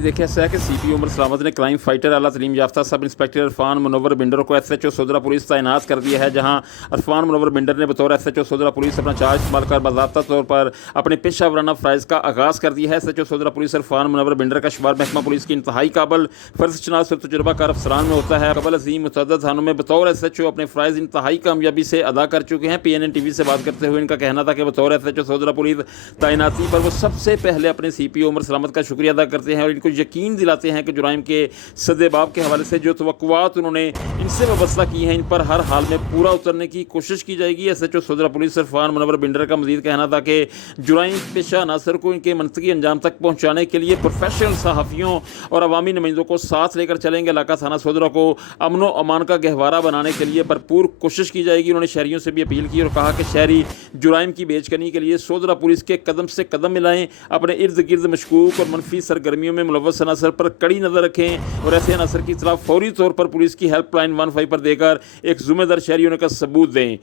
की देखिए ऐसा है कि CP उमर सलामत ने क्राइम फाइटर आला तलीम याफ्ता सब इंस्पेक्टर इरफान मनोवर बिंडर को SHO सोदरा पुलिस तैनात कर दिया है। जहां इरफान मनोवर बिंडर ने बतौर SHO सोदरा पुलिस अपना चार्ज इस्तेमाल कर बाज़ाब्ता तौर पर अपने पेशा वराना फ़राइज़ का आगाज़ कर दिया है। SHO सोदरा पुलिस इरफान मनोवर बिंडर का शुमार महकमा पुलिस की इंतहाई काबल फ़र्ज शनास और तजुर्बाकार अफसरान में होता है। कबल अजीम मुतअद्दिद थानों में बतौर SHO अपने फ़राइज़ इंतहाई कामयाबी से अदा कर चुके हैं। PNN TV से बात करते हुए इनका कहना था कि बतौर SHO सोदरा पुलिस तैनाती पर वो सबसे पहले अपने CP उमर सलामत का शुक्रिया अदा करते हैं और इनको यकीन दिलाते हैं कि जुराइम के सद्देबाब के हवाले से जो तवक्कुआत उन्होंने इनसे वाबस्ता की हैं इन पर हर हाल में पूरा उतरने की कोशिश की जाएगी। SHO सोदरा पुलिस इरफान मनोवर बिंडर का मजीद कहना था कि जुराइम पेशा अनासर को इनके मनतकी अंजाम तक पहुँचाने के लिए प्रोफेशनल सहाफ़ियों और अवामी नुमाइंदों को साथ लेकर चलेंगे। इलाका थाना सोदरा को अमन व अमान का गहवारा बनाने के लिए भरपूर कोशिश की जाएगी। उन्होंने शहरियों से भी अपील की और कहा कि शहरी जुराइम की बेचकनी के लिए सोदरा पुलिस के कदम से कदम मिलाएं, अपने इर्द गिर्द मशकूक और मनफी सरगर्मियों में मुलव्वस अनासर पर कड़ी नज़र रखें और ऐसे अनासर की तरफ फौरी तौर पर पुलिस की हेल्पलाइन 15 पर देकर एक ज़िम्मेदार शहरी होने का सबूत दें।